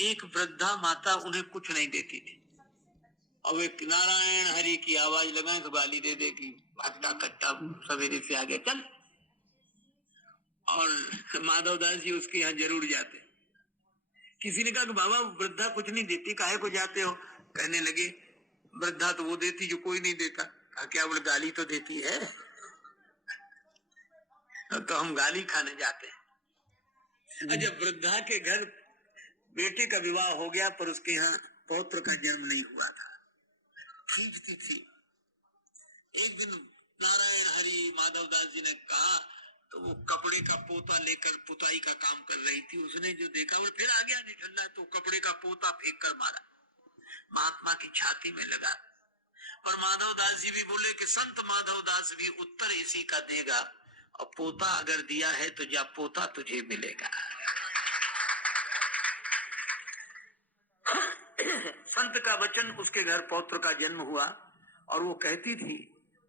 एक वृद्धा माता उन्हें कुछ नहीं देती थी। अब एक नारायण हरि की आवाज लगाए तो गाली दे दे कि हट्टा कट्टा सवेरे से आगे चल। और माधव दास जी उसके यहाँ जरूर जाते। किसी ने कहा कि बाबा वृद्धा कुछ नहीं देती, काहे को जाते हो? कहने लगे वृद्धा तो वो देती जो कोई नहीं देता। कहा क्या बोले गाली तो देती है, तो हम गाली खाने जाते हैं। अच्छा, वृद्धा के घर बेटे का विवाह हो गया पर उसके यहाँ पौत्र का जन्म नहीं हुआ था। खींचती थी। एक दिन नारायण हरि माधव दास जी ने कहा तो वो कपड़े का पोता लेकर पुताई का काम कर रही थी। उसने जो देखा वो फिर आ गया निठल्ला, तो कपड़े का पोता फेंक कर मारा, महात्मा की छाती में लगा। पर माधव दास जी भी बोले कि संत माधव दास भी उत्तर इसी का देगा, और पोता अगर दिया है तो जा पोता तुझे मिलेगा। संत का वचन, उसके घर पौत्र का जन्म हुआ और वो कहती थी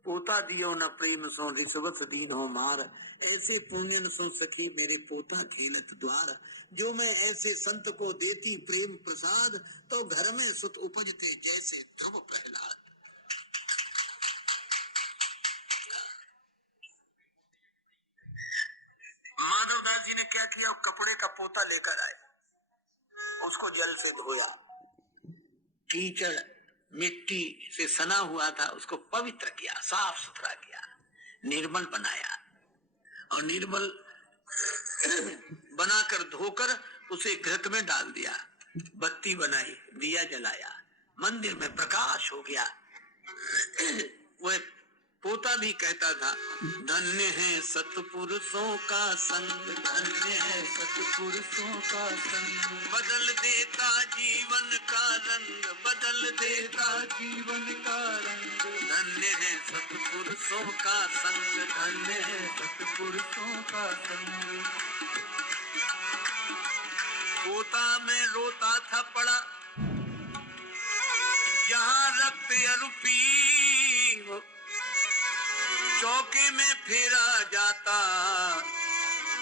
पोता दियो न प्रेम सो रिश्वत दीन हो मार, ऐसे पुण्यन सो सखी मेरे पोता खेलत द्वार। जो मैं ऐसे संत को देती प्रेम प्रसाद, तो घर में सुत उपजते जैसे ध्रुव प्रहलाद। माधव दास जी ने क्या किया, कपड़े का पोता लेकर आए, उसको जल से धोया, कीचड़ मिट्टी से सना हुआ था उसको पवित्र किया, साफ सुथरा किया, निर्मल बनाया, और निर्मल बनाकर धोकर उसे घृत में डाल दिया, बत्ती बनाई, दिया जलाया, मंदिर में प्रकाश हो गया। वह पोता भी कहता था धन्य है सतपुरुषों का संग, धन्य है सतपुरुषों का संग, बदल देता जीवन का रंग, बदल देता जीवन का रंग। धन्य है सतपुरुषों का संग, धन्य है सतपुरुषों का संग। पोता में रोता था पड़ा जहाँ रक्त अरूपी, चौके में फेरा जाता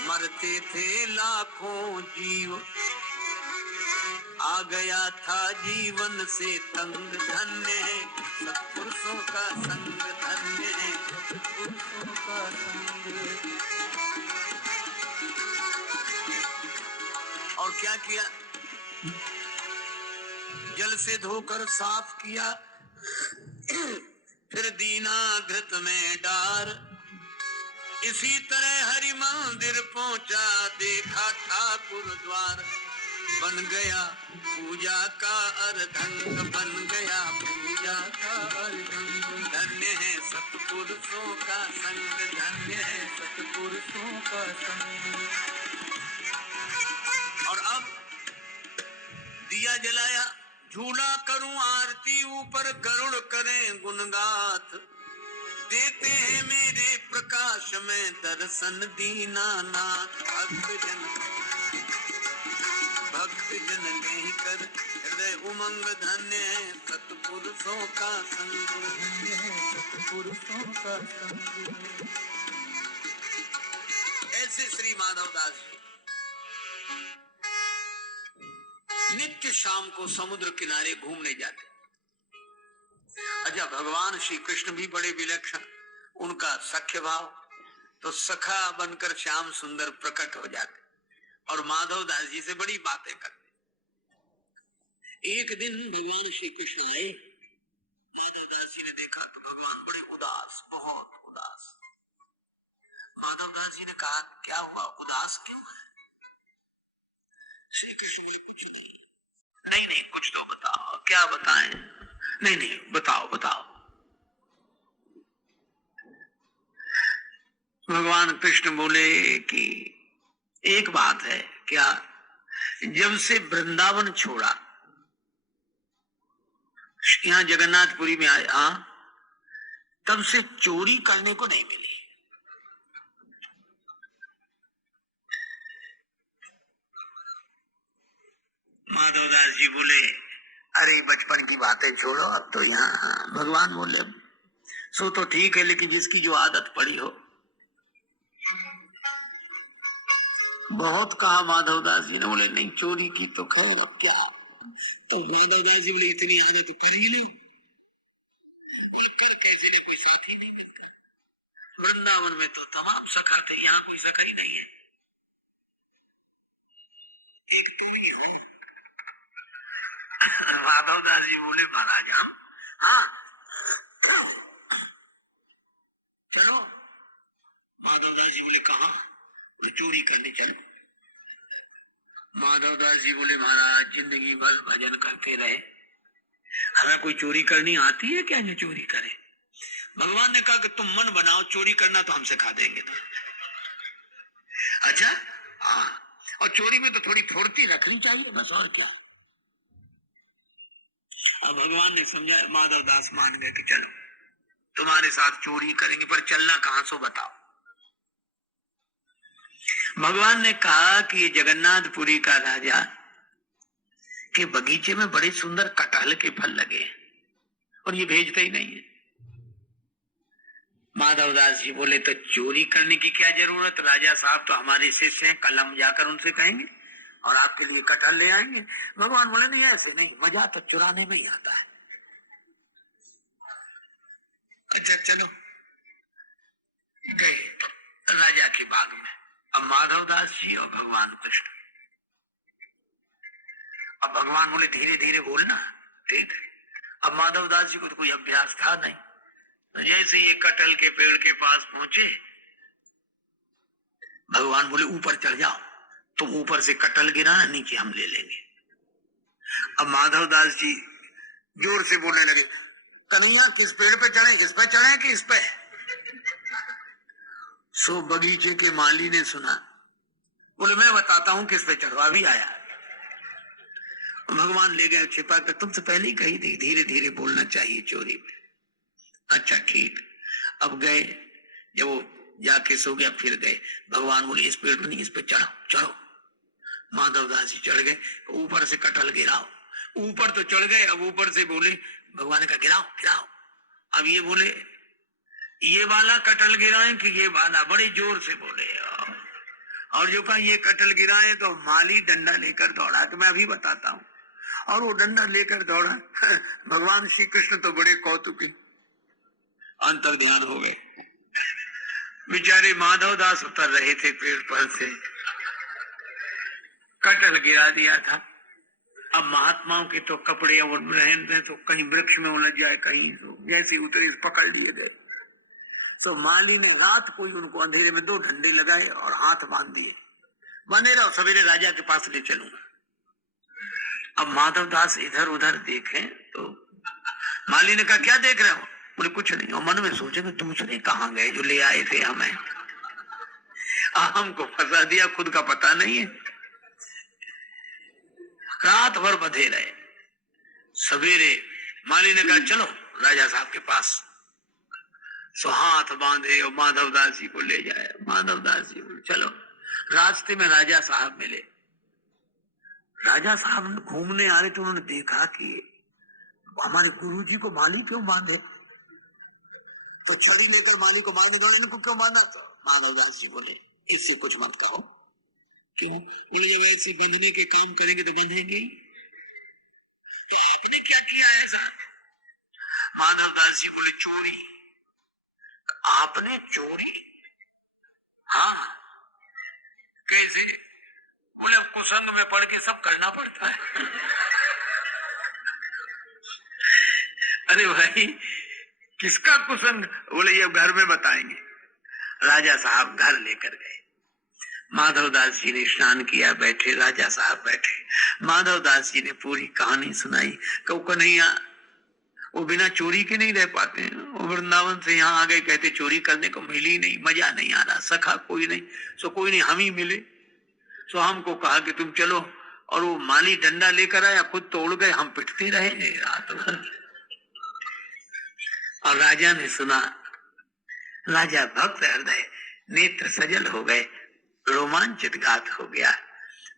मरते थे लाखों जीव, आ गया था जीवन से तंग। धन्य है सत्पुरुषों का संग, धन्य है सत्पुरुषों का संग। और क्या किया, जल से धोकर साफ किया, फिर दीना घृत में डार। इसी तरह हरि मंदिर पहुंचा, देखा ठाकुर द्वार, बन गया पूजा का अर्धंग, बन गया पूजा का अर्धंग। धन्य है सतपुरुषों का संग, धन्य है सतपुरुषों का संग। और अब दिया जलाया, झूला करूं आरती ऊपर, गरुड़ करें गुणगाथ, देते हैं मेरे प्रकाश में दर्शन दीनानाथ। भक्त जन नहीं कर हृदय उमंग, धन्य है सतपुरुषों का संग, धन्य है सतपुरुषों का संग। ऐसे श्री माधव दास नित्य शाम को समुद्र किनारे घूमने जाते। अच्छा, भगवान श्री कृष्ण भी बड़े विलक्षण, उनका सख्य भाव, तो सखा बनकर श्याम सुंदर प्रकट हो जाते और माधव दास जी से बड़ी बातें करते। एक दिन भगवान श्री कृष्ण आए, माधव दास जी ने देखा तो भगवान बड़े उदास, बहुत उदास। माधव दास जी ने कहा क्या हुआ, उदास क्यों है? श्री कृष्ण नहीं नहीं कुछ तो बताओ। क्या बताएं? नहीं नहीं बताओ बताओ। भगवान कृष्ण बोले कि एक बात है। क्या? जब से वृंदावन छोड़ा, यहाँ जगन्नाथपुरी में आया, तब से चोरी करने को नहीं मिली। माधवदास जी बोले अरे बचपन की बातें छोड़ो, अब तो यहाँ। भगवान बोले सो तो ठीक है, लेकिन जिसकी जो आदत पड़ी हो। बहुत कहा माधवदास जी ने, बोले नहीं चोरी की तो खैर अब क्या। तो माधवदास जी बोले इतनी आदत तो कर ही नहीं, वृंदावन में तो तमाम सखर थे, यहाँ कोई सखर ही नहीं है। माधवदास जी बोले महाराज हाँ चलो। माधवदास जी बोले कहाँ? चोरी करने चलो। माधवदास जी बोले महाराज जिंदगी भर भजन करते रहे, हमें कोई चोरी करनी आती है क्या जो चोरी करे? भगवान ने कहा कि तुम मन बनाओ चोरी करना तो हम सिखा देंगे। तो अच्छा हाँ, और चोरी में तो थोड़ी फुर्ती रखनी चाहिए बस, और क्या। अब भगवान ने समझा, माधवदास मान गए कि चलो तुम्हारे साथ चोरी करेंगे, पर चलना कहां सो बताओ। भगवान ने कहा कि ये जगन्नाथपुरी का राजा के बगीचे में बड़े सुंदर कटहल के फल लगे और ये भेजते ही नहीं है। माधवदास जी बोले तो चोरी करने की क्या जरूरत, राजा साहब तो हमारे शिष्य हैं, कल हम जाकर उनसे कहेंगे और आपके लिए कटहल ले आएंगे। भगवान बोले नहीं ऐसे नहीं, मजा तो चुराने में ही आता है। अच्छा चलो गए राजा के बाग में। अब माधवदास जी और भगवान कृष्ण, अब भगवान बोले धीरे धीरे बोलना, ठीक है। अब माधवदास जी को तो कोई अभ्यास था नहीं, तो जैसे ये कटहल के पेड़ के पास पहुंचे, भगवान बोले ऊपर चढ़ जाओ, तुम ऊपर से कटहल गिराना, नीचे हम ले लेंगे। अब माधवदास जी जोर से बोलने लगे, कन्हैया किस पेड़ पे चढ़े, इस पे चढ़े कि इस पे? सो बगीचे के माली ने सुना, बोले मैं बताता हूं किस पे चढ़ो, अभी आया। भगवान ले गए छिपा कर, तुमसे पहले ही कही थी धीरे धीरे बोलना चाहिए चोरी में। अच्छा ठीक। अब गए, जब वो जाके सो गया फिर गए, भगवान बोले इस पेड़ पर नहीं, इस पे चढ़ो चढ़ो। माधवदास जी चढ़ गए, ऊपर से कटहल गिराओ, ऊपर तो चढ़ गए। अब ऊपर से बोले, भगवान का गिराओ गिराओ। अब ये बोले ये वाला कटहल गिराए कि ये वाला, बड़े जोर से बोले। और जो कहा ये कटहल गिराए तो माली डंडा लेकर दौड़ा, कि मैं अभी बताता हूँ। और वो डंडा लेकर दौड़ा। भगवान श्री कृष्ण तो बड़े कौतुकी अंतर ध्यान हो गए, बेचारे माधवदास उतर रहे थे पेड़ पर से, कटहल गिरा दिया था। अब महात्माओं के तो कपड़े और रहन तो कहीं वृक्ष में उलझ जाए, कहीं तो जैसे उतरे पकड़ लिए गए। तो माली ने रात को ही उनको अंधेरे में 2 डंडे लगाए और हाथ बांध दिए, बने रहो सवेरे राजा के पास ले चलूंगा। अब माधवदास इधर उधर देखे तो माली ने कहा क्या देख रहे हो? बोले कुछ नहीं। और मन में सोचे दूसरे कहाँ गए जो ले आए थे हमें, हमको फंसा दिया, खुद का पता नहीं है। रात भर बंधे रहे, सवेरे माली ने कहा चलो राजा साहब के पास। सो हाथ बांधे और माधवदास जी को ले जाए। माधवदास जी बोले चलो। रास्ते में राजा साहब मिले, राजा साहब घूमने आ रहे थे, उन्होंने देखा कि हमारे गुरुजी को माली क्यों बांधे, तो छड़ी लेकर माली को बांधे, इनको क्यों बांधा? तो माधवदास जी बोले इससे कुछ मत कहो, क्यों? ये जब ऐसे बंधने के काम करेंगे तो बंधेंगे। आपने क्या किया ऐसा? माधवदास जी बोले चोरी। आपने चोरी? हाँ। कैसे? बोले कुसंग में पढ़ के सब करना पड़ता है। अरे भाई किसका कुसंग? बोले ये घर में बताएंगे। राजा साहब घर लेकर गए, माधवदास जी ने स्नान किया, बैठे राजा साहब बैठे। माधवदास जी ने पूरी कहानी सुनाई। कहो कन्हैया वो बिना चोरी के नहीं रह पाते हैं, वो वृंदावन से यहाँ आ गए, कहते चोरी करने को मिली ही नहीं, मजा नहीं आ रहा, सखा कोई नहीं। सो कोई नहीं, हम ही मिले। सो हमको कहा कि तुम चलो, और वो माली डंडा लेकर आया, खुद तोड़ गए, हम पिटते रहे रात भर। और राजा ने सुना, राजा भक्त हृदय, नेत्र सजल हो गए, रोमांचित घात हो गया,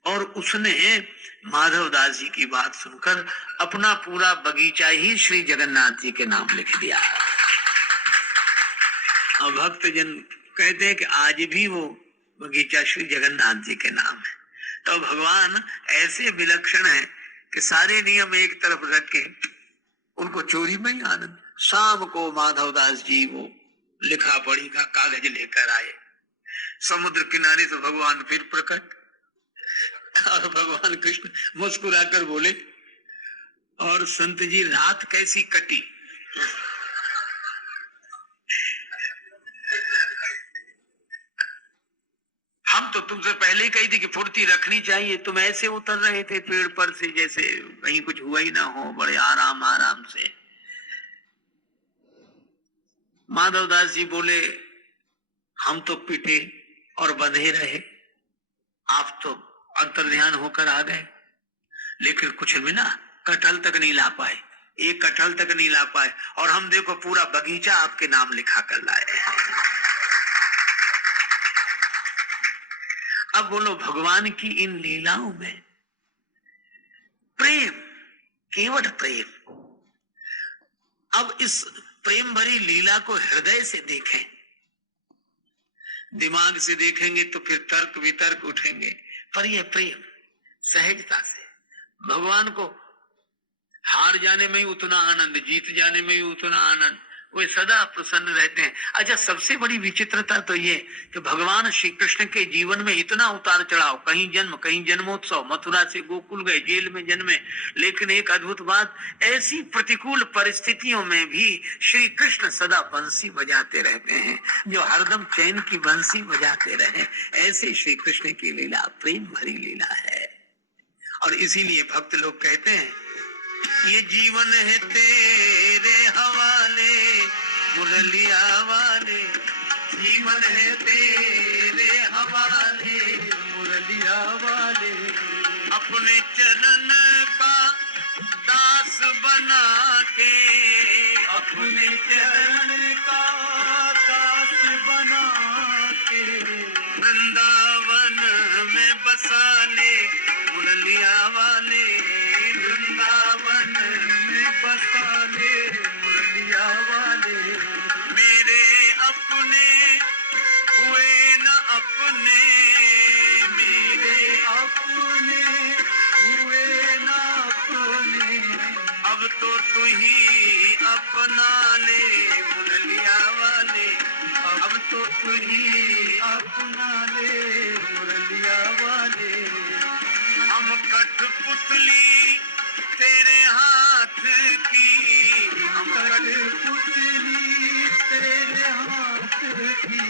और उसने माधवदास जी की बात सुनकर अपना पूरा बगीचा ही श्री जगन्नाथ जी के नाम लिख दिया। और भक्त जन कहते हैं कि आज भी वो बगीचा श्री जगन्नाथ जी के नाम है। तो भगवान ऐसे विलक्षण है कि सारे नियम एक तरफ रख के उनको चोरी में ही आनंद। शाम को माधवदास जी वो लिखा पढ़ी का कागज लेकर आए, समुद्र किनारे से भगवान फिर प्रकट, और भगवान कृष्ण मुस्कुराकर बोले, और संत जी रात कैसी कटी? हम तो तुमसे पहले ही कही थी कि फुर्ती रखनी चाहिए, तुम ऐसे उतर रहे थे पेड़ पर से जैसे कहीं कुछ हुआ ही ना हो, बड़े आराम आराम से। माधवदास जी बोले, हम तो पिटे और बंधे रहे, आप तो अंतर्ध्यान होकर आ गए, लेकिन कुछ भी ना कटहल तक नहीं ला पाए, एक कटहल तक नहीं ला पाए, और हम देखो पूरा बगीचा आपके नाम लिखा कर लाए। अब बोलो, भगवान की इन लीलाओं में प्रेम, केवल प्रेम। अब इस प्रेम भरी लीला को हृदय से देखें, दिमाग से देखेंगे तो फिर तर्क वितर्क उठेंगे, पर यह प्रेम सहजता से, भगवान को हार जाने में ही उतना आनंद, जीत जाने में ही उतना आनंद, वे सदा प्रसन्न रहते हैं। अच्छा, सबसे बड़ी विचित्रता तो ये कि भगवान श्री कृष्ण के जीवन में इतना उतार चढ़ाव, कहीं जन्म, कहीं जन्मोत्सव, मथुरा से गोकुल गए, जेल में जन्मे, लेकिन एक अद्भुत बात, ऐसी प्रतिकूल परिस्थितियों में भी श्री कृष्ण सदा बंसी बजाते रहते हैं, जो हरदम चैन की बंसी बजाते रहे। ऐसे श्री कृष्ण की लीला प्रेम भरी लीला है। और इसीलिए भक्त लोग कहते हैं, ये जीवन है तेरे हवाले मुरलिया वाले, जीवन है तेरे हवाले मुरलिया वाले, अपने चरण का दास बना के, अपने चरण का दास बना के, वृंदावन में बसा ले मुरलिया वाले, वृंदावन में बसा ले मुरलिया वाले, मेरे अपने हुए न अपने, मेरे अपने हुए न अपने, अब तो तू ही अपना ले मुरलिया वाले, अब तो तू ही अपना ले मुरलिया वाले, हम कठपुतली तेरे हाथ की, हम कठपुतली तेरे हाथ की,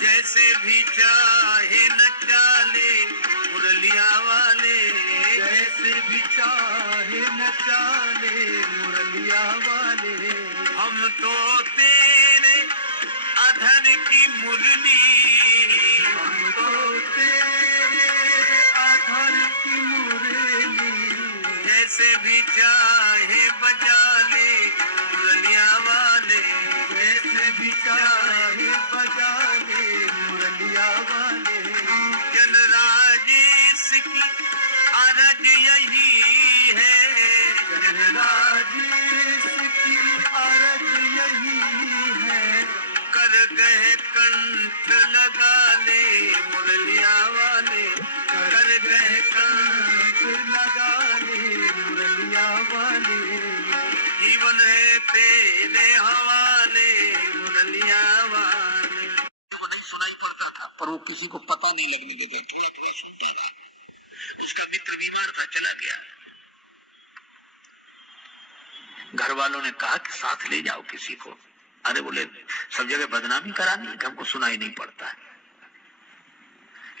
जैसे भी चाहे नचा ले मुरलिया वाले, जैसे भी चाहे नचा ले मुरलिया वाले, हम तो तेरे अधर की मुरली, हम तो तेरे अधर की मुरली, जैसे भी चाहे बजा ले मुरलिया वाले, जैसे भी चाहे बजा ले मुरलिया वाले, जन राजेश की अरज यही है, जन राजेश की अरज यही है, कर गए कंठ लगा ले मुरलिया वाले, कर गए कंठ लगा ले मुरलिया वाले, जीवन है तेरे हवाले मुरलिया वाले। तो नहीं सुनाई पड़ता था, पर वो किसी को पता नहीं लगने देते। उसका मित्र बीमार था, चला गया, घर वालों ने कहा कि साथ ले जाओ किसी को। अरे बोले, सब जगह बदनामी करानी है, हमको सुनाई नहीं पड़ता है,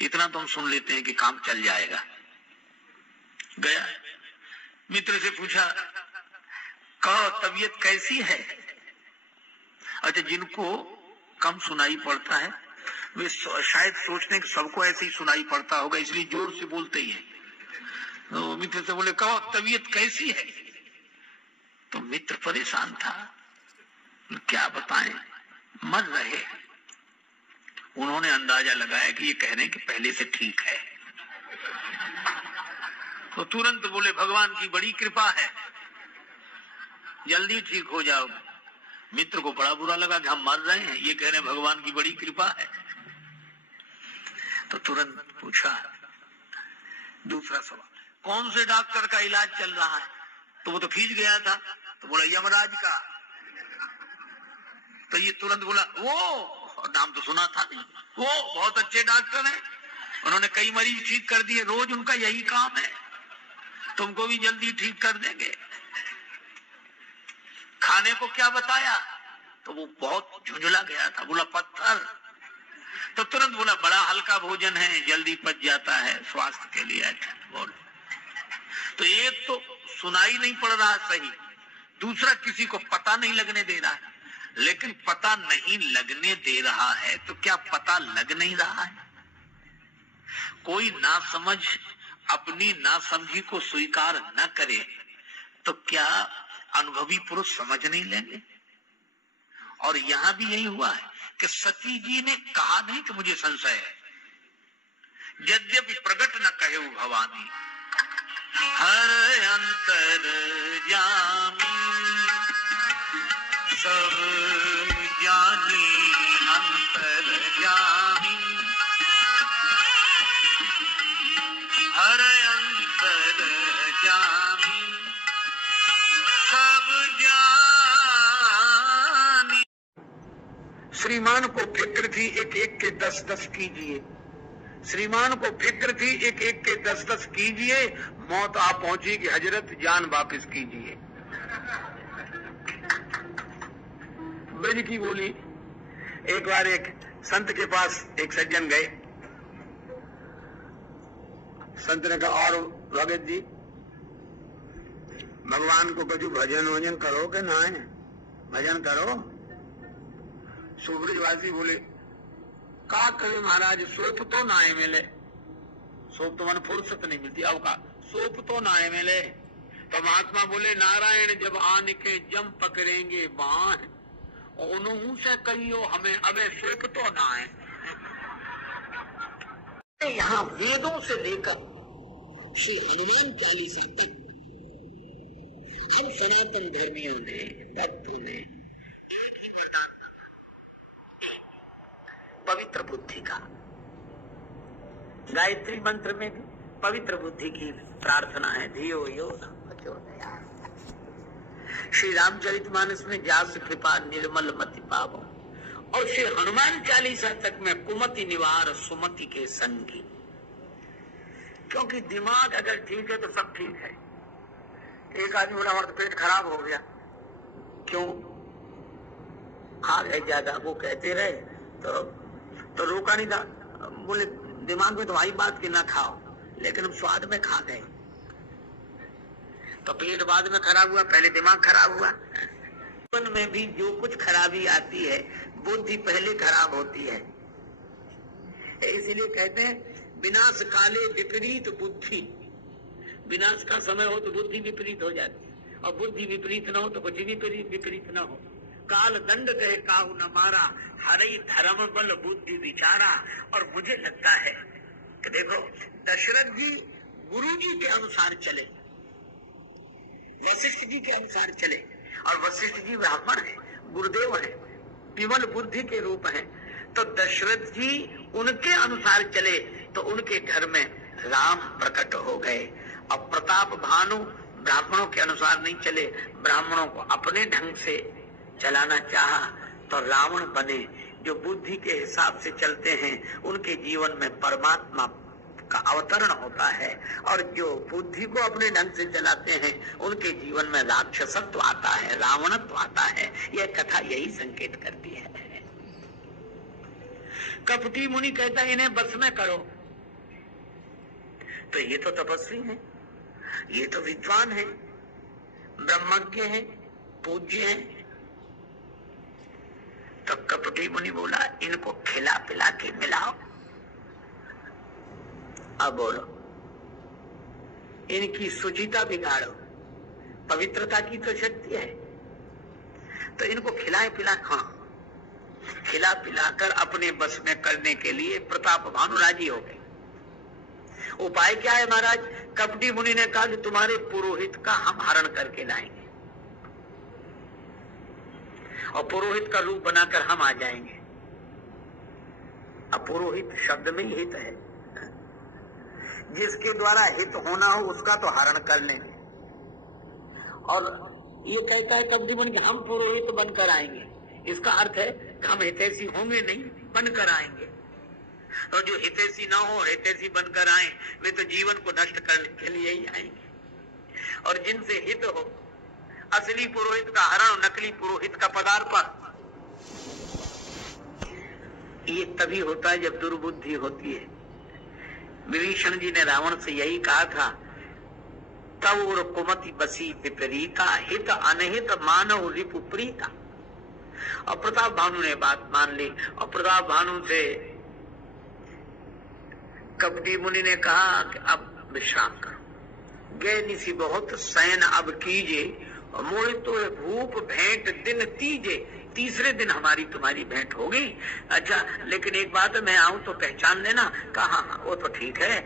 इतना तो हम सुन लेते हैं कि काम चल जाएगा। गया, मित्र से पूछा, कहो तबीयत कैसी है? अच्छा, जिनको कम सुनाई पड़ता है वे शायद सोचते हैं कि सबको ऐसे ही सुनाई पड़ता होगा, इसलिए जोर से बोलते ही हैं। तो मित्र से बोले, कहो तबीयत कैसी है? तो मित्र परेशान था, क्या बताएं, मर रहे। उन्होंने अंदाजा लगाया कि ये कह रहे हैं कि पहले से ठीक है, तो तुरंत बोले, भगवान की बड़ी कृपा है, जल्दी ठीक हो जाओ। मित्र को बड़ा बुरा लगा कि हम मर रहे हैं, ये कह रहे हैं भगवान की बड़ी कृपा है। तो तुरंत पूछा दूसरा सवाल, कौन से डॉक्टर का इलाज चल रहा है? तो वो तो खींच गया था, तो बोला यमराज का। तो ये तुरंत बोला वो, नाम तो सुना था नहीं, वो बहुत अच्छे डॉक्टर हैं, उन्होंने कई मरीज ठीक कर दिए, रोज उनका यही काम है, तुमको भी जल्दी ठीक कर देंगे। खाने को क्या बताया? तो वो बहुत झुंझला गया था, बोला पत्थर। तो तुरंत बोला बड़ा हल्का भोजन है, जल्दी पच जाता है, स्वास्थ्य के लिए अच्छा। बोल, तो एक तो सुनाई नहीं पड़ रहा सही, दूसरा किसी को पता नहीं लगने दे रहा है। लेकिन पता नहीं लगने दे रहा है तो क्या पता लग नहीं रहा है? कोई नासमझ अपनी नासमझी को स्वीकार न करे तो क्या अनुभवी पुरुष समझ नहीं लेंगे? और यहां भी यही हुआ है कि सती जी ने कहा नहीं कि मुझे संशय है, यद्यपि प्रकट न कहे भवानी, हर अंतर जामी सब जानी अंतर जामी, हर अंतर जामी सब जानी। श्रीमान को फिक्र थी एक एक के 10-10 कीजिए, श्रीमान को फिक्र थी एक एक के 10-10 कीजिए, मौत आ पहुंची कि हजरत जान वापिस कीजिए। ब्रज की बोली। एक बार एक संत के पास एक सज्जन गए, संत ने कहा और भगत जी भगवान को कछु भजन वजन करो कि ना है? भजन करो। सुब्रजवासी बोले का करे महाराज, सोप तो ना मिले, सोप तो मन फुर्सत नहीं मिलती, अब का सोप तो ना मिले। तो महात्मा बोले नारायण जब आने के जम पकड़ेंगे बाण, उन्हों से कहियो हमें अबे सोप तो ना है। यहाँ वेदों से लेकर श्री हनुमान चालीसा तक हम सनातन धर्मियों ने, तत्व ने पवित्र बुद्धि का, गायत्री मंत्र में भी पवित्र बुद्धि की प्रार्थना है, धियो यो न प्रचोदयात्। श्री रामचरितमानस में जास कृपा निर्मल मति पावो, और श्री हनुमान चालीसा तक में कुमति निवार सुमति के संगी। क्योंकि दिमाग अगर ठीक है तो सब ठीक है। एक आदमी बोला हमारा पेट खराब हो गया, क्यों? खा गए ज्यादा, वो कहते रहे तो रोका नहीं था। बोले दिमाग में तुम्हारी बात की ना खाओ, लेकिन हम स्वाद में खा गए, तो पेट बाद में खराब हुआ, पहले दिमाग खराब हुआ। जीवन में भी जो कुछ खराबी आती है, बुद्धि पहले खराब होती है। इसीलिए कहते हैं विनाश काले विपरीत बुद्धि, विनाश का समय हो तो बुद्धि विपरीत हो जाती है, और बुद्धि विपरीत न हो तो कुछ विपरीत न हो। काल दंड कहे काहू न मारा, हरई धर्म बल बुद्धि विचारा। और मुझे लगता है कि देखो दशरथ जी गुरु जी के अनुसार चले, वशिष्ठ जी के अनुसार चले, और वशिष्ठ जी ब्राह्मण है, गुरुदेव है, विमल बुद्धि के रूप है, तो दशरथ जी उनके अनुसार चले तो उनके घर में राम प्रकट हो गए। अब प्रताप भानु ब्राह्मणों के अनुसार नहीं चले, ब्राह्मणों को अपने ढंग से चलाना चाहा तो रावण बने। जो बुद्धि के हिसाब से चलते हैं उनके जीवन में परमात्मा का अवतरण होता है, और जो बुद्धि को अपने ढंग से चलाते हैं उनके जीवन में राक्षसत्व आता है, रावणत्व आता है। यह कथा यही संकेत करती है। कपटी मुनि कहता है इन्हें बस में करो, तो ये तो तपस्वी है, ये तो विद्वान है, ब्रह्मज्ञ है, पूज्य है। तो कपटी मुनि बोला इनको खिला पिला के मिलाओ। अब बोलो इनकी शुचिता बिगाड़ो, पवित्रता की तो शक्ति है, तो इनको खिलाए पिला, हाँ खिला पिलाकर अपने बस में करने के लिए प्रताप भानु राजी हो गए। उपाय क्या है महाराज? कपटी मुनि ने कहा कि तुम्हारे पुरोहित का हम हरण करके लाएंगे, और पुरोहित का रूप बनाकर हम आ जाएंगे। अब पुरोहित शब्द में ही हित है, जिसके द्वारा हित होना हो उसका तो हरण कर लें। और ये कहता है कबड्डी मुनि कि हम पुरोहित बनकर आएंगे, इसका अर्थ है कि हम हितैषी होंगे नहीं, बनकर आएंगे। और जो हितैषी ना हो, हितैषी बनकर आए, वे तो जीवन को नष्ट करने के लिए ही आएंगे। और जिनसे हित हो, असली पुरोहित का हरण, नकली पुरोहित का पदार्पण, ये तभी होता है जब दुर्बुद्धि होती है। विभीषण जी ने रावण से यही कहा था, तव और कुमति बसी विपरीता, हित अनहित मानव रिपुप्रीता। और प्रताप भानु ने बात मान ली और प्रताप भानु से कपटी मुनि ने कहा कि अब विश्राम करो, गए निसी बहुत शयन अब कीजे, मोहि तो भूप भेंट दिन तीजे। तीसरे दिन हमारी तुम्हारी भेंट होगी। अच्छा, लेकिन एक बात है, मैं आऊं तो पहचान लेना। कहा हाँ वो तो ठीक है।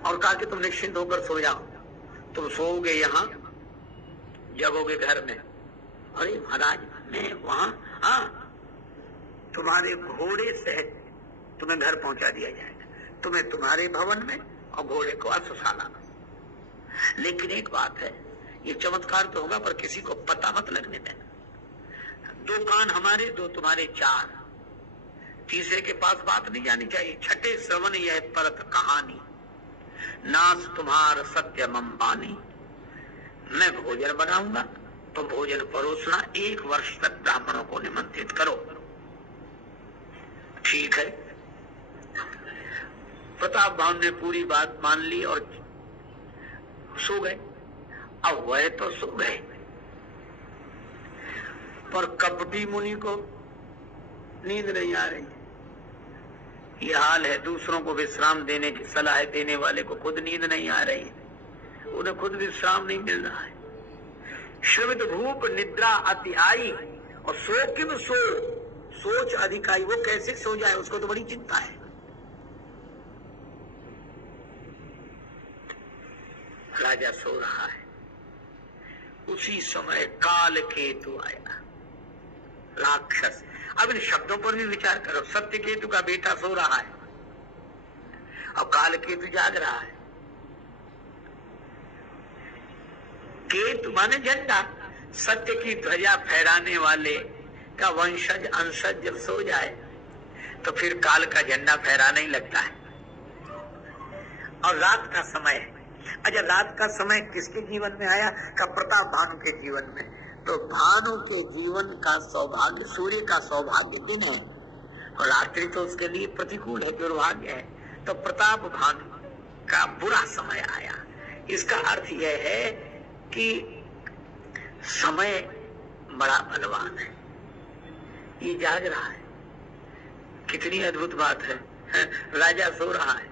और कहा कि तुम निश्चिंत होकर सो जाओ, तुम सोओगे यहाँ, जगोगे घर में। अरे महाराज, मैं वहां, हाँ, तुम्हारे घोड़े से तुम्हें घर पहुंचा दिया जाएगा, तुम्हें तुम्हारे भवन में और घोड़े को अश्वशाला में। लेकिन एक बात है, ये चमत्कार तो होगा पर किसी को पता मत लगने देना। 2 कान हमारे, 2 तुम्हारे, 4, तीसरे के पास बात नहीं जानी चाहिए। छठे श्रवण यह परत कहानी, नास तुम्हार सत्य मम्बानी। मैं भोजन बनाऊंगा, तुम भोजन परोसना, 1 वर्ष तक ब्राह्मणों को निमंत्रित करो। ठीक है। प्रताप भानु ने पूरी बात मान ली और सो गए। अब वह तो सो गए, पर कपटी मुनि को नींद नहीं आ रही। ये हाल है, दूसरों को विश्राम देने की सलाह देने वाले को खुद नींद नहीं आ रही है, उन्हें खुद विश्राम नहीं मिल रहा है। श्रमित भूप निद्रा अति आई और सो किम सो, सोच अधिक आई। वो कैसे सो जाए, उसको तो बड़ी चिंता है। राजा सो रहा है, उसी समय काल केतु आया, राक्षस। अब इन शब्दों पर भी विचार करो। सत्य केतु का बेटा सो रहा है और काल केतु जाग रहा है। केतु माने झंडा, सत्य की ध्वजा फहराने वाले का वंशज अंशज जब सो जाए तो फिर काल का झंडा फहराने ही लगता है। और रात का समय है। अच्छा, रात का समय किसके जीवन में आया? का प्रताप भानु के जीवन में। तो भानु के जीवन का सौभाग्य, सूर्य का सौभाग्य दिन है और रात्रि तो उसके लिए प्रतिकूल है, दुर्भाग्य है। तो प्रताप भानु का बुरा समय आया। इसका अर्थ यह है कि समय बड़ा बलवान है, ये जाग रहा है। कितनी अद्भुत बात है। राजा सो रहा है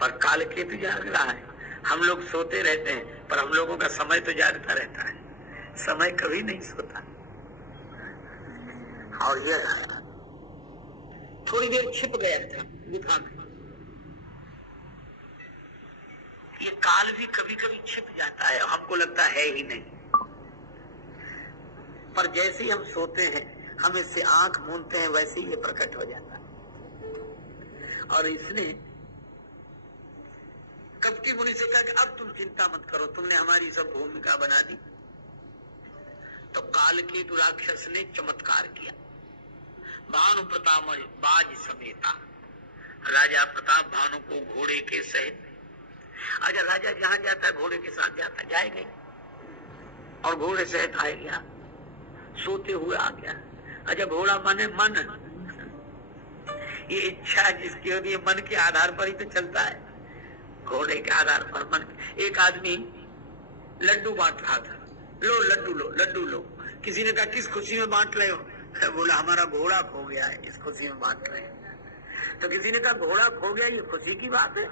पर काल केतु जाग रहा है। हम लोग सोते रहते हैं पर हम लोगों का समय तो जागता रहता है, समय कभी नहीं सोता। और ये थोड़ी देर छिप गया था गुफा में। ये काल भी कभी कभी छिप जाता है, हमको लगता है ही नहीं, पर जैसे ही हम सोते हैं, हम इससे आंख मूंदते हैं, वैसे ही ये प्रकट हो जाता है। और इसने कपटी मुनि से कहा कि अब तुम चिंता मत करो, तुमने हमारी सब भूमिका बना दी। तो काल केतु राक्षस ने चमत्कार किया। भानु प्रताप बाज समेता, राजा प्रताप भानु को घोड़े के सहित, अच्छा राजा जहां जाता है घोड़े के साथ जाता, जाएगा और घोड़े सहित आ गया, सोते हुए आ गया। अच्छा, घोड़ा माने मन, ये इच्छा जिसकी होती है मन के आधार पर ही तो चलता है। घोड़े के आधार पर मन। एक आदमी लड्डू बांट रहा था, लो लड्डू लो, लड्डू लो। किसी ने कहा किस खुशी में बांट रहे हो? बोला हमारा घोड़ा खो गया है, इस खुशी में बांट रहे हैं। तो किसी ने कहा घोड़ा खो गया, ये खुशी की बात है?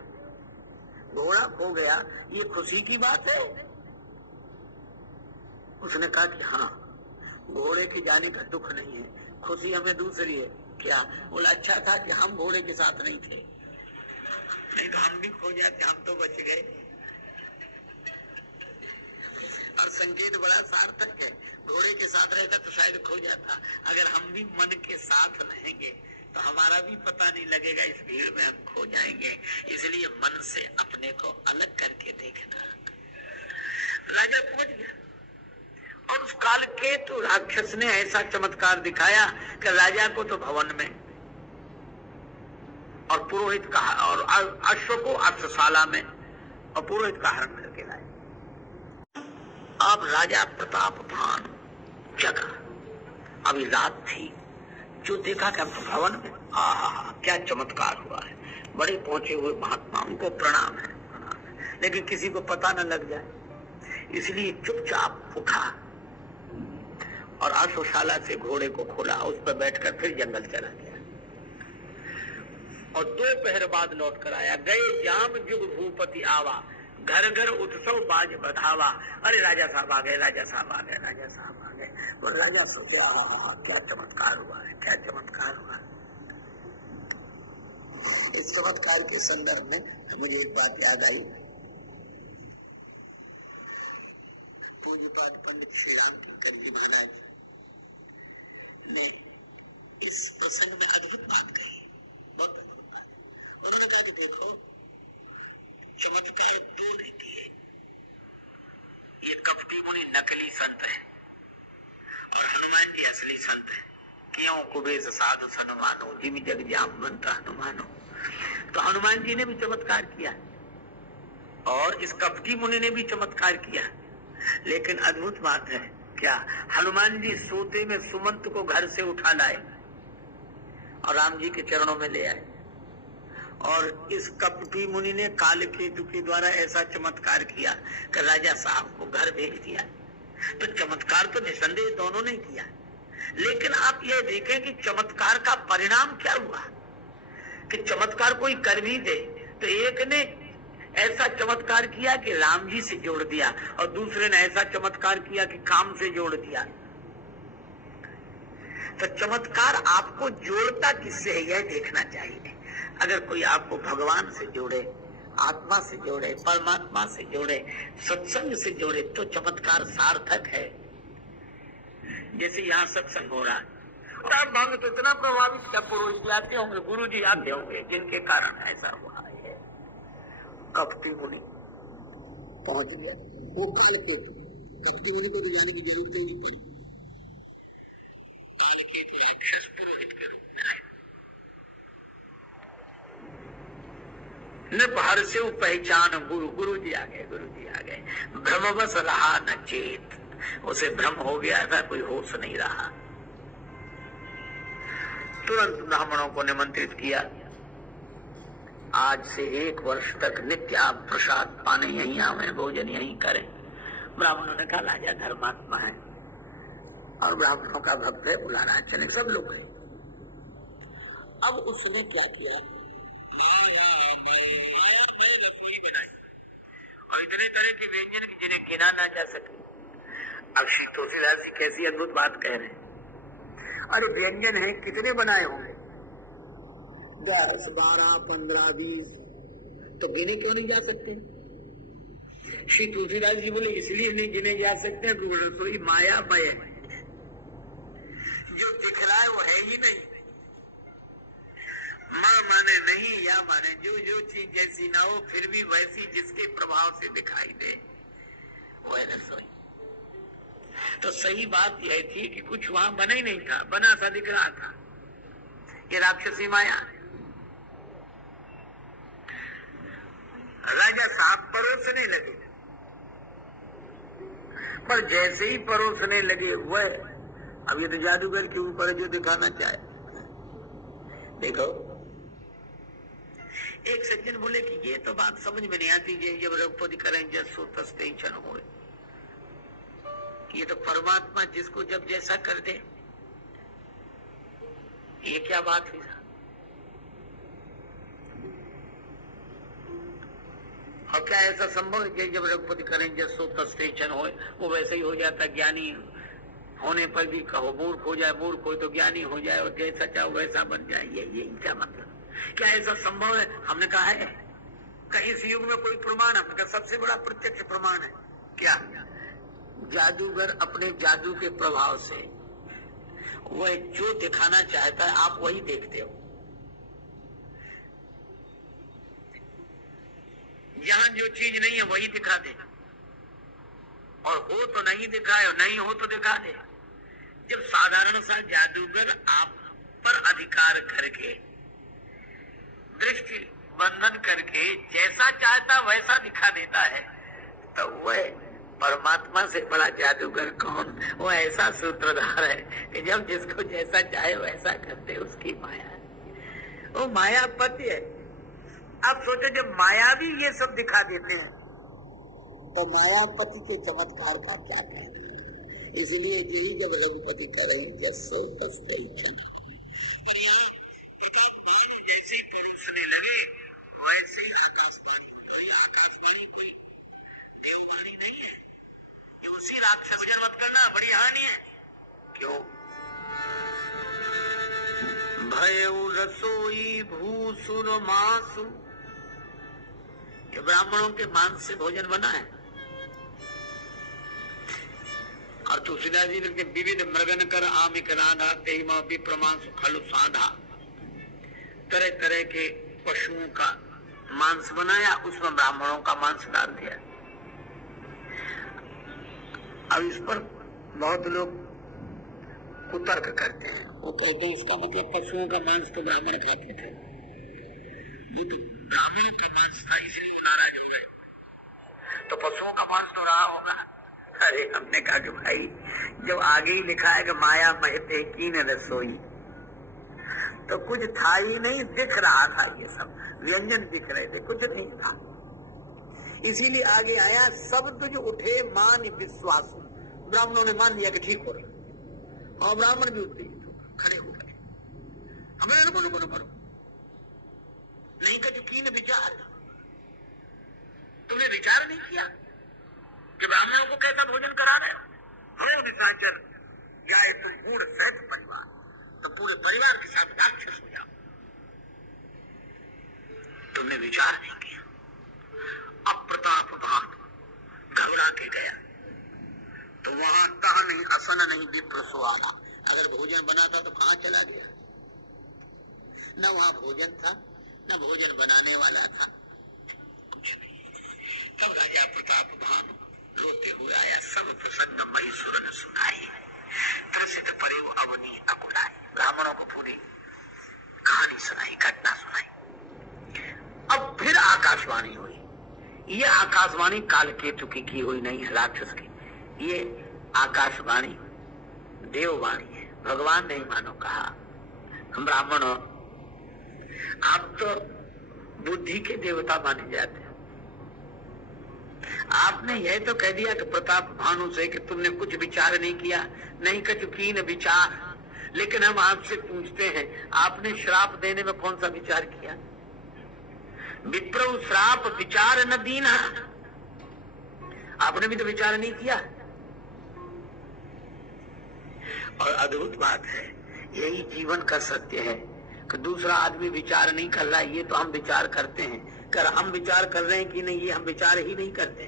घोड़ा खो गया, ये खुशी की बात है? उसने कहा कि हाँ, घोड़े के जाने का दुख नहीं है, खुशी हमें दूसरी है। क्या? बोला अच्छा था कि हम घोड़े के साथ नहीं थे, नहीं तो हम भी खो जाते, हम तो बच गए। और संकेत बड़ा सार्थक है, घोड़े के साथ रहता तो शायद खो जाता। अगर हम भी मन के साथ रहेंगे तो हमारा भी पता नहीं लगेगा, इस भीड़ में हम खो जाएंगे। इसलिए मन से अपने को अलग करके देखना। राजा पहुंच गया और उस काल के तो राक्षस ने ऐसा चमत्कार दिखाया कि राजा को तो भवन में और पुरोहित का और अश्व को अश्वशाला में और पुरोहित का हरण करके लाए। अब राजा प्रतापवान जगा, अभी रात थी, जो देखा कि अब तो भवन में क्या चमत्कार हुआ है। बड़े पहुंचे हुए महात्मा, उनको प्रणाम है, लेकिन किसी को पता न लग जाए, इसलिए चुपचाप उठा और अश्वशाला से घोड़े को खोला, उस पर बैठकर फिर जंगल चला गया और 2 पहर बाद लौट कर आया। गए जाम जुग भूपति आवा, घर घर उत्सव बाज बधावा। अरे राजा साहब आ गए, राजा साहब आ गए, राजा साहब आ गए। और राजा सोचे क्या चमत्कार हुआ है, क्या चमत्कार हुआ है। इस चमत्कार के संदर्भ में मुझे एक बात याद आई। पूज्यपाद पंडित श्री रामकिंकर जी महाराज ने इस प्रसंग में अद्भुत बात कही, बहुत अद्भुत बात। उन्होंने कहा कि देखो, चमत्कार 2 रीति है। ये कपटी मुनि नकली संत है और हनुमान जी असली संत है। क्यों कुबेश साधु सनुमानो, जिमि जग जामवंत हनुमानो। तो हनुमान जी ने भी चमत्कार किया और इस कपटी मुनि ने भी चमत्कार किया, लेकिन अद्भुत बात है क्या, हनुमान जी सोते में सुमंत को घर से उठा लाए और राम जी के चरणों में ले आए, और इस कपटी मुनि ने कालकेतु के द्वारा ऐसा चमत्कार किया कि राजा साहब को घर भेज दिया। तो चमत्कार तो निसंदेह दोनों ने किया, लेकिन आप ये देखें कि चमत्कार का परिणाम क्या हुआ। कि चमत्कार कोई कर भी दे, तो एक ने ऐसा चमत्कार किया कि राम जी से जोड़ दिया और दूसरे ने ऐसा चमत्कार किया कि काम से जोड़ दिया। तो चमत्कार आपको जोड़ता किससे है, यह देखना चाहिए। अगर कोई आपको भगवान से जोड़े, आत्मा से जोड़े, परमात्मा से जोड़े, सत्संग से जोड़े, तो चमत्कार सार्थक है। जैसे यहाँ सत्संग हो रहा है, भंग तो इतना प्रभावित क्या, पुरोहित जी आते होंगे, गुरु जी आते होंगे, जिनके कारण ऐसा हुआ है। कपटी मुनि पहुंच गया, वो कालकेतु, कपटी मुनि को तो जाने की जरूरत ही नहीं पड़ी। कालकेतु राक्षस पुरोहित के रूप में आए, न बाहर से वो पहचान गुरु, गुरु जी आ गए, गुरु जी आ गए। भ्रमवश रहा न चेत, उसे भ्रम हो गया था, कोई होश नहीं रहा। तुरंत ब्राह्मणों को निमंत्रित किया, आज से 1 वर्ष तक नित्य आप प्रसाद पाने यहीं आवे, भोजन यहीं करें। ब्राह्मणों ने कहा राजा धर्मात्मा है और ब्राह्मणों का भक्त है, बुला रहा है, चले सब लोग। अब उसने क्या किया, रसोई बनाई और इतने तरह के व्यंजन जिन्हें गिना ना जा सके। अब श्री तुलसीदास जी कैसी अद्भुत बात कह रहे हैं। अरे व्यंजन है, कितने बनाए होंगे, 10, 12, 15, 20, तो गिने क्यों नहीं जा सकते। श्री तुलसीदास जी बोले इसलिए नहीं गिने जा सकते हैं, रसोई मायामय है, जो दिख रहा है वो है ही नहीं। माँ माने नहीं या माने, जो चीज जैसी ना हो फिर भी वैसी जिसके प्रभाव से दिखाई दे, वह रसोई। तो सही बात यह थी कि कुछ वहां बना ही नहीं था, बना सा दिख रहा था। ये राक्षसी माया। राजा साहब परोसने लगे, पर जैसे ही परोसने लगे वह, अब ये तो जादूगर के ऊपर जो दिखाना चाहे। देखो, एक सज्जन बोले कि ये तो बात समझ में नहीं आती, जब रघुपति करें जसो तस्ते क्षण हो, ये तो परमात्मा जिसको जब जैसा कर दे, ये क्या बात हुई। और क्या ऐसा संभव है कि जब रघुपति करें जसो तस्ते क्षण हो, वो वैसे ही हो जाता। ज्ञानी होने पर भी कहो मूर्ख हो जाए, मूर्ख हो तो ज्ञानी हो जाए, और जैसा चाहो वैसा बन जाए। ये क्या मतलब, क्या ऐसा संभव है। हमने कहा है कहीं इस युग में कोई प्रमाण, हमने कहा सबसे बड़ा प्रत्यक्ष प्रमाण है क्या, जादूगर अपने जादू के प्रभाव से वह जो दिखाना चाहता है आप वही देखते हो। जहां जो चीज नहीं है वही दिखा दे, और हो तो नहीं दिखाए और नहीं हो तो दिखा दे। जब साधारण सा जादूगर आप पर अधिकार करके, दृष्टि बंधन करके जैसा चाहता वैसा दिखा देता है, तो वह परमात्मा से बड़ा जादूगर कौन? वो ऐसा सूत्रधार है कि जब जिसको जैसा चाहे वैसा करते, उसकी माया है, वो मायापति है। आप सोचो जब माया भी ये सब दिखा देते हैं तो मायापति के चमत्कार का क्या कहना। इसलिए यही जब रघुपति करें जैसे जैसे परोसने लगे वैसे ही आकाशवाणी, और ये आकाशवाणी कोई देववाणी नहीं है, ये उसी रात से गुजर मत करना, बड़ी हानि है। क्यों? भयउ रसोई भूसुर मासु, ये ब्राह्मणों के मांस से भोजन बना है। और तुलसीदास जी लिखते विविध मृगन कर आमिक राधा तेहिमा विप्रमांसु खलु साधा, तरह तरह के पशुओं का मांस बनाया, उसमें ब्राह्मणों का मांस डाल दिया। अब इस पर बहुत लोग कुतर्क करते हैं, वो कहते हैं इसका मतलब पशुओं का मांस तो ब्राह्मण खाते थे, ये तो ब्राह्मणों का मांस था इसलिए नाराज हो गए, तो पशुओं का मांस तो रहा होगा। अरे हमने कहा कि भाई जब आगे ही लिखा है कि माया महते कीन रसोई, तो कुछ था ही नहीं, दिख रहा था, ये सब व्यंजन दिख रहे थे, कुछ नहीं था। इसीलिए आगे आया सब तुझ उठे मान विश्वासु, ब्राह्मणों ने मान लिया कि ठीक हो रहा, और ब्राह्मण भी उत्तेजित खड़े हो गए, हमें न बोलो बोलो बोलो नहीं का कीन विचार, तुमने विचार नहीं किया कि ब्राह्मणों को कैसा भोजन करा रहे हो? हो निशाचर जाए तुम पूर्ण सहित परिवार, तो पूरे परिवार के साथ राक्षस हो जाओ। तुमने विचार नहीं किया। अप्रताप भान घबरा के गया, तो वहां तह नहीं असन नहीं विप्र सुवाला, अगर भोजन बना था तो कहां चला गया? न वहां भोजन था, न भोजन बनाने वाला था, कुछ नहीं। तब राजा प्रताप भानु रोते हुए आया, सब प्रसन्न महिषुर ने सुनाई, त्रसित परे अवनी अकुलाई, ब्राह्मणों को पूरी कहानी सुनाई, घटना सुनाई। अब फिर आकाशवाणी हुई। ये आकाशवाणी कालकेतु की हुई नहीं है, राक्षस की। ये आकाशवाणी देववाणी है, भगवान ने मानो कहा, हम ब्राह्मणों आप तो बुद्धि के देवता माने जाते हैं, आपने यह तो कह दिया कि प्रताप भानु से कि तुमने कुछ विचार नहीं किया, नहीं कचुकीन विचार, लेकिन हम आपसे पूछते हैं आपने श्राप देने में कौन सा विचार किया? विप्र श्राप विचार न दीना, आपने भी तो विचार नहीं किया। और अद्भुत बात है, यही जीवन का सत्य है कि दूसरा आदमी विचार नहीं कर रहा, ये तो हम विचार करते हैं। कर हम विचार कर रहे हैं कि नहीं, ये हम विचार ही नहीं करते।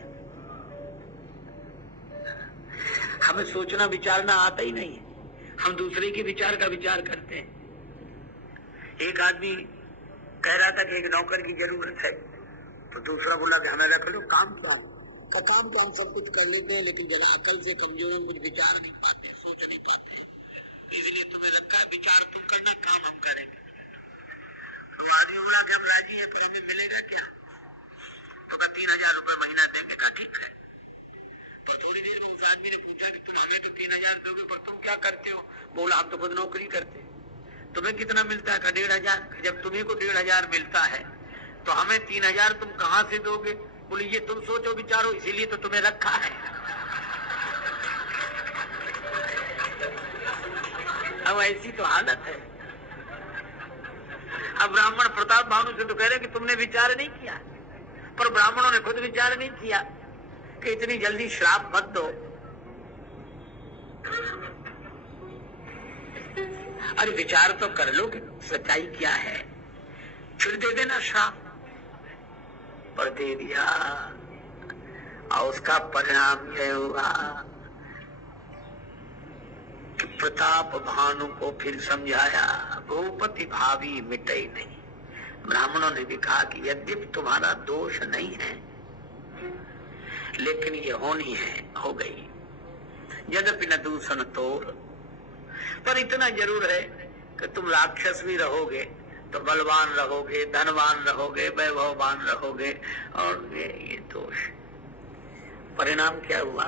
हमें सोचना विचारना आता ही नहीं है, हम दूसरे के विचार का विचार करते हैं। एक आदमी कह रहा था कि एक नौकर की जरूरत है, तो दूसरा बोला कि हमें रख लो, काम क्या है? का काम तो हम सब कुछ कर लेते हैं, लेकिन जरा अकल से कमजोर हम कुछ विचार नहीं पाते, सोच नहीं पाते, इसलिए तुम्हें रखा है, विचार तुम करना, काम हम करेंगे। तो आदमी बोला कि हम राजी है, पर हमें मिलेगा क्या? तो कहा 3000 रुपए महीना देंगे। कहा ठीक है। पर थोड़ी देर में उस आदमी ने पूछा कि तुम हमें तो 3000 दोगे, पर तुम क्या करते हो? बोला हम तो खुद नौकरी करते हैं। तुम्हें कितना मिलता है? 1500। जब तुम्ही को 1500 मिलता है तो हमें 3000 तुम कहाँ से दोगे? बोले ये तुम सोचो विचारो, इसीलिए तो तुम्हें रखा है। अब ऐसी तो हालत है। अब ब्राह्मण प्रताप भानु से तो कह रहे कि तुमने विचार नहीं किया, पर ब्राह्मणों ने खुद विचार नहीं किया कि इतनी जल्दी श्राप मत दो। अरे विचार तो कर लो कि सच्चाई क्या है, फिर दे देना श्राप। पर दे दिया और उसका परिणाम यह हुआ कि प्रताप भानु को फिर समझाया, भूपति भावी मिटे नहीं। ब्राह्मणों ने भी कहा कि यद्यपि तुम्हारा दोष नहीं है, लेकिन ये होनी है, हो गई। यद्यपि न दूषण तोड़, पर इतना जरूर है कि तुम राक्षस भी रहोगे तो बलवान रहोगे, धनवान रहोगे, वैभववान रहोगे। और ये दोष, परिणाम क्या हुआ?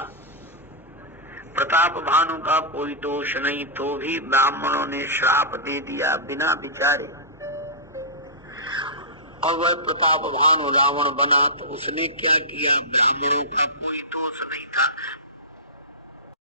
प्रताप भानु का कोई दोष नहीं, तो भी ब्राह्मणों ने श्राप दे दिया बिना विचारे। और वह प्रताप भानु रावण बना तो उसने क्या किया? ब्राह्मणों का कोई दोष नहीं था,